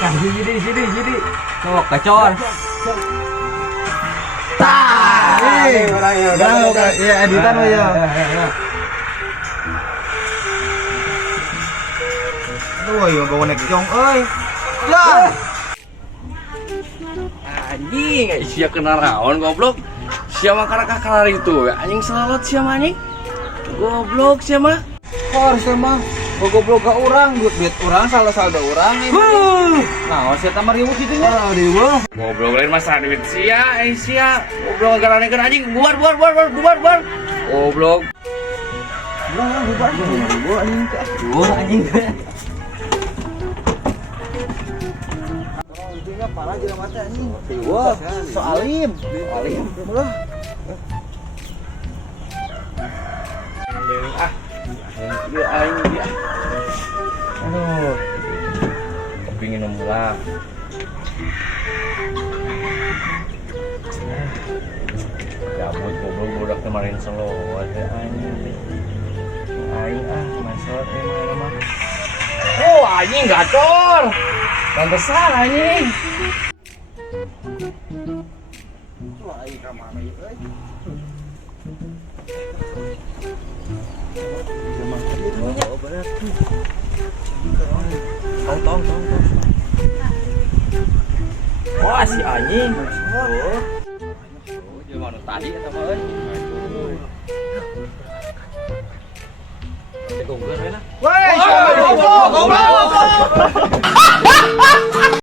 Nah, sini. Tuh, kacor. Tah. Udah, ya editan aja. Aduh, ya bawa nek jong euy. Lah. Anjing, sia kena raon goblok. Sia mah karakah itu, anjing selolot sia mah anjing. Goblok sia mah. Harus emang goblok ka urang, duit urang salah saldo urang ini. Nah, saya tambah ribut gitu nya. Ribut. Goblok lain masalah duit sia. Goblok gara-gara anjing bubar. Goblok. Bubar anjing teh. Anjing teh. Ujungnya parah jeung mata anjing. Wah, soalim. Ulah. Dia aing dia. Aduh. Kepingin mulak. Cabut goblok budak kemarin selawat teh anjing. Aing masalah teh mah. Oh, anjing gacor. Pantesan anjing. Wah, aing ka mana ieu euy? Oh, bener. Tong. Wah, si anjing. Oh. Dia mana tadi eta mah euy. Tegongkeun we na. Woi, goblok.